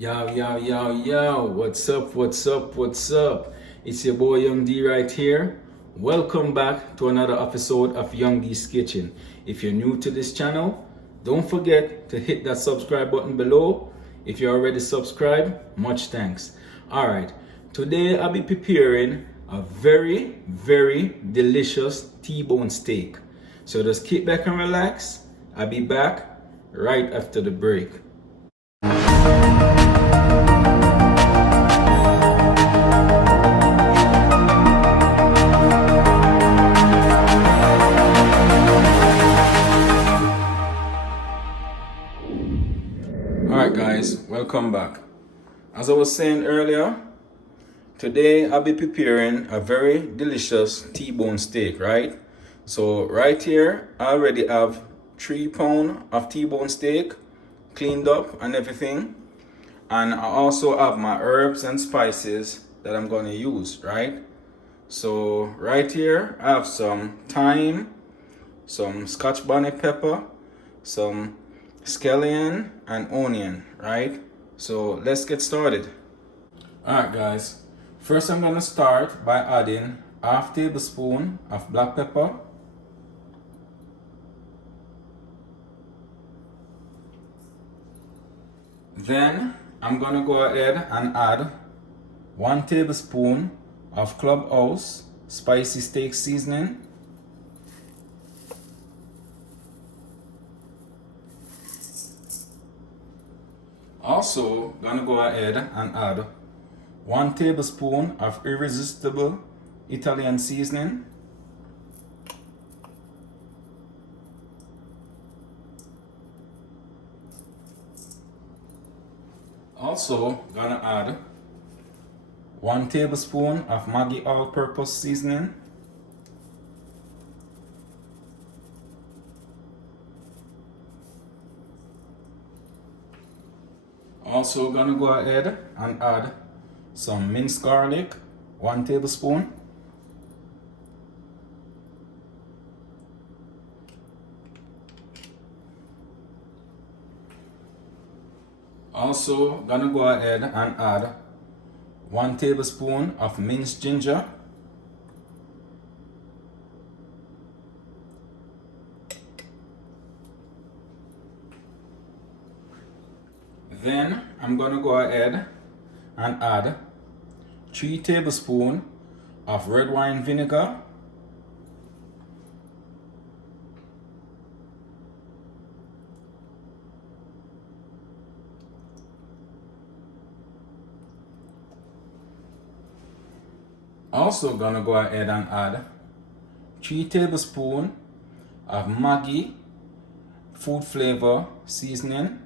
Yo, yo, yo, yo, what's up, what's up, what's up? It's your boy Young D right here. Welcome back to another episode of Young D's Kitchen. If you're new to this channel, don't forget to hit that subscribe button below. If you're already subscribed, much thanks. Alright, today I'll be preparing a very delicious T-bone steak. So just kick back and relax. I'll be back right after the break. Alright guys, welcome back. As I was saying earlier, today I'll be preparing a very delicious T-bone steak, right? So right here, I already have 3 pounds of T-bone steak, cleaned up and everything. And I also have my herbs and spices that I'm going to use, right? So right here, I have some thyme, some Scotch bonnet pepper, some scallion and onion, right? So let's get started. Alright guys, first I'm gonna start by adding half tablespoon of black pepper, then I'm gonna go ahead and add 1 tablespoon of Clubhouse spicy steak seasoning. Also gonna go ahead and add 1 tablespoon of Irresistible Italian seasoning. Also gonna add 1 tablespoon of Maggi all-purpose seasoning. Also gonna go ahead and add some minced garlic, 1 tablespoon. Also gonna go ahead and add 1 tablespoon of minced ginger. Then I'm gonna go ahead and add 3 tablespoons of red wine vinegar. Also gonna go ahead and add 3 tablespoons of Maggi food flavor seasoning.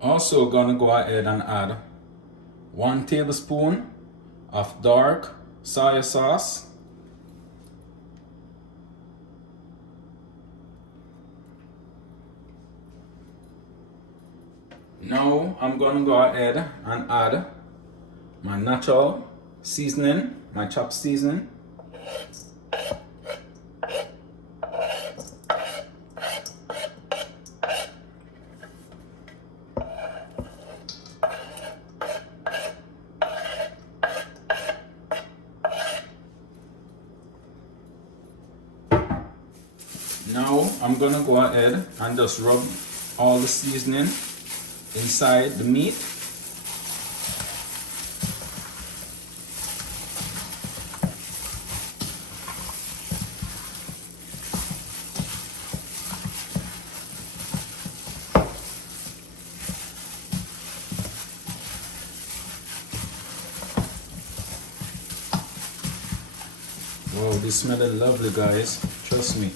Also gonna go ahead and add 1 tablespoon of dark soya sauce. Now I'm gonna go ahead and add my natural seasoning, my chopped seasoning. Now I'm gonna go ahead and just rub all the seasoning inside the meat. Wow, this is smelling lovely, guys. Trust me.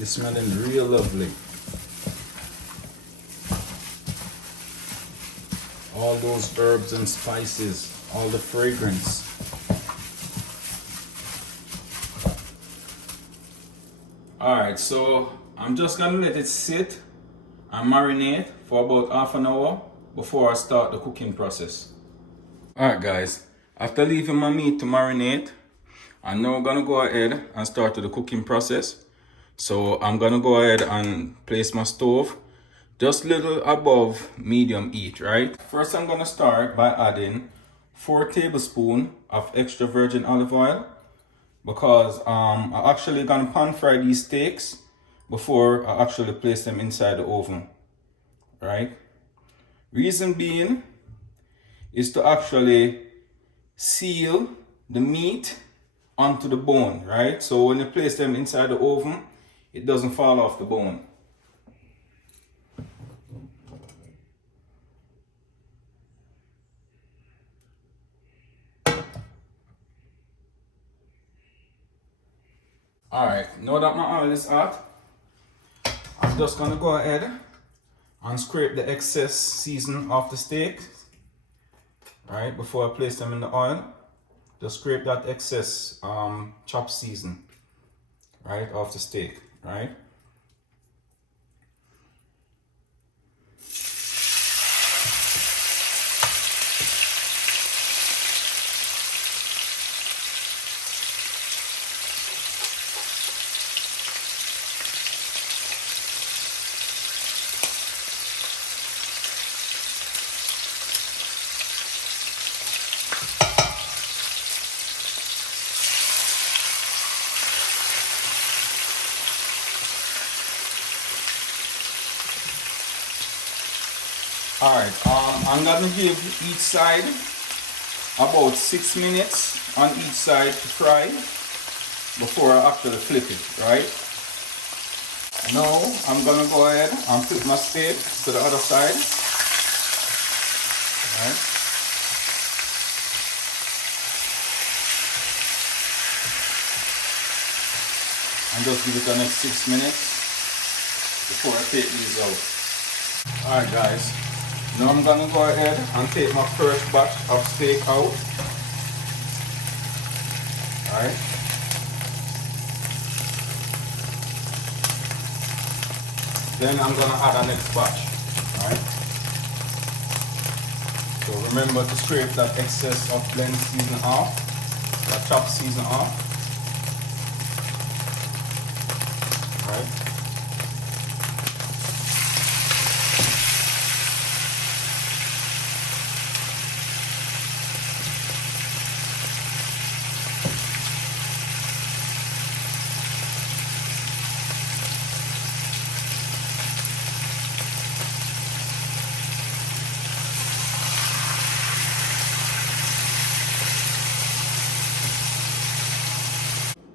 It's smelling real lovely. All those herbs and spices, all the fragrance. Alright, so I'm just gonna let it sit and marinate for about half an hour before I start the cooking process. Alright guys, after leaving my meat to marinate, I'm now gonna go ahead and start the cooking process. So I'm gonna go ahead and place my stove just little above medium heat, right? First I'm gonna start by adding 4 tablespoons of extra virgin olive oil, because I'm actually gonna pan fry these steaks before I actually place them inside the oven, right? Reason being is to actually seal the meat onto the bone, right? So when you place them inside the oven, it doesn't fall off the bone. Alright, now that my oil is hot, I'm just gonna go ahead and scrape the excess season off the steak. Right, before I place them in the oil, just scrape that excess chopped season, right, off the steak, right? Alright, I'm gonna give each side about 6 minutes on each side to fry before I actually flip it, right? Now I'm gonna go ahead and flip my steak to the other side, right? And just give it the next 6 minutes before I take these out. Alright guys, now I'm gonna go ahead and take my first batch of steak out. Alright. Then I'm gonna add a next batch. Alright. So remember to scrape that excess of blend season off, that chopped season off. Alright.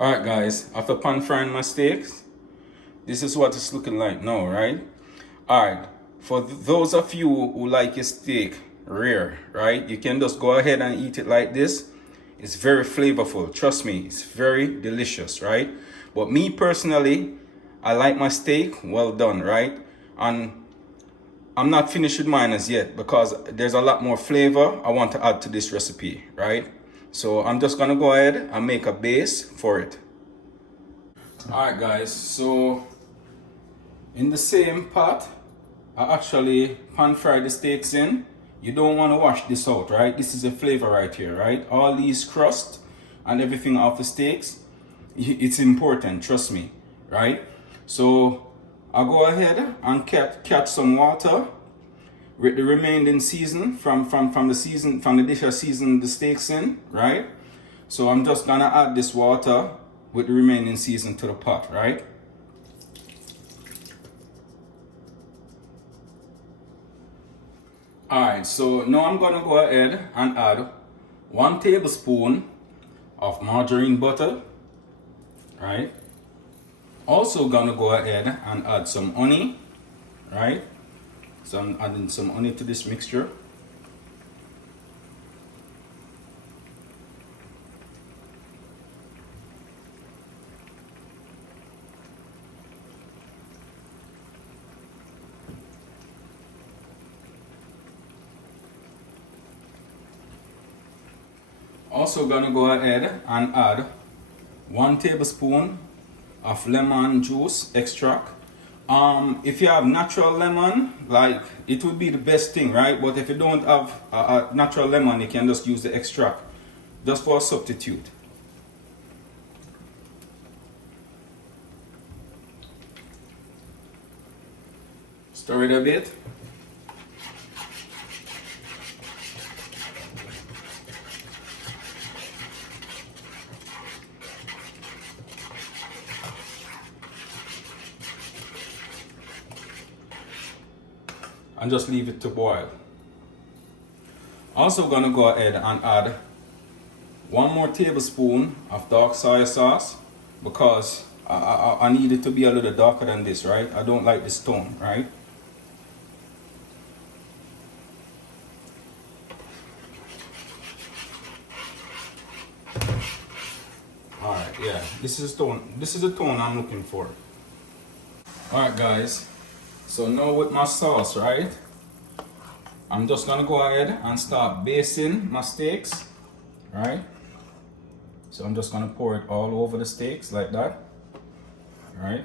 Alright guys, after pan frying my steaks, this is what it's looking like now, right? Alright, for those of you who like your steak rare, right, you can just go ahead and eat it like this. It's very flavorful, trust me, it's very delicious, right? But me personally, I like my steak well done, right? And I'm not finished with mine as yet because there's a lot more flavor I want to add to this recipe, right? So I'm just gonna go ahead and make a base for it. Alright guys, so in the same pot, I actually pan fry the steaks in. You don't want to wash this out, right? This is a flavor right here, right? All these crust and everything off the steaks, it's important, trust me, right? So I'll go ahead and catch some water with the remaining season from the dish I seasoned the steaks in, right? So I'm just gonna add this water with the remaining season to the pot, right? Alright, so now I'm gonna go ahead and add 1 tablespoon of margarine butter, right? Also gonna go ahead and add some honey, right? So I'm adding some honey to this mixture. Also gonna go ahead and add 1 tablespoon of lemon juice extract If you have natural lemon, like, it would be the best thing, right? But if you don't have a natural lemon, you can just use the extract, just for a substitute. Stir it a bit. And just leave it to boil. Also gonna go ahead and add 1 more tablespoon of dark soy sauce, because I need it to be a little darker than this, right? I don't like this tone, right? Alright, yeah, this is the tone I'm looking for. Alright guys, so now with my sauce, right, I'm just gonna go ahead and start basting my steaks, right? So I'm just gonna pour it all over the steaks like that, right?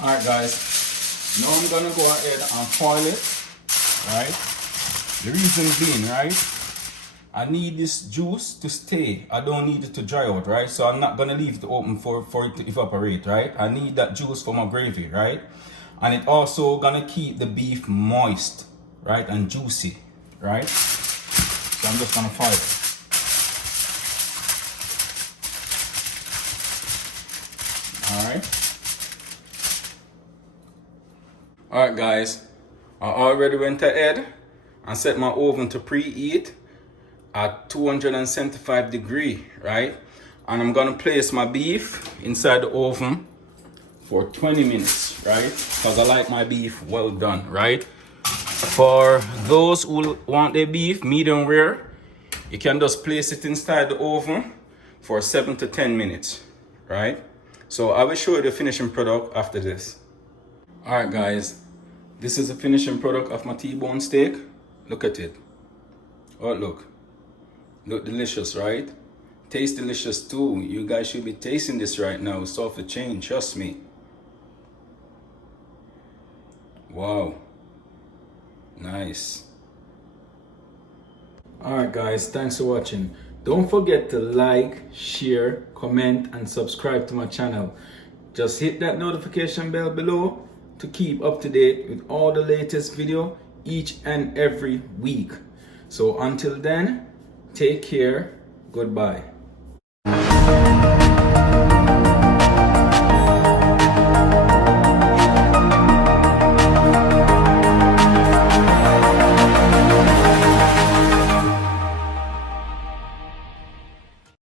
Alright guys, now I'm gonna go ahead and foil it, right? The reason being, right, I need this juice to stay. I don't need it to dry out, right? So I'm not gonna leave it open for it to evaporate, right? I need that juice for my gravy, right? And it also gonna keep the beef moist, right, and juicy, right? So I'm just gonna foil it. Alright. Alright guys, I already went ahead and set my oven to preheat at 275 degrees, right? And I'm gonna place my beef inside the oven for 20 minutes, right? Because I like my beef well done, right? For those who want their beef medium rare, you can just place it inside the oven for 7 to 10 minutes, right? So I will show you the finishing product after this. Alright guys, this is the finishing product of my T-bone steak. Look at it. Oh, look delicious, right? Tastes delicious too. You guys should be tasting this right now. It's off the chain, trust me. Wow, nice. Alright guys, thanks for watching. Don't forget to like, share, comment and subscribe to my channel. Just hit that notification bell below to keep up to date with all the latest video each and every week. So until then, take care, goodbye.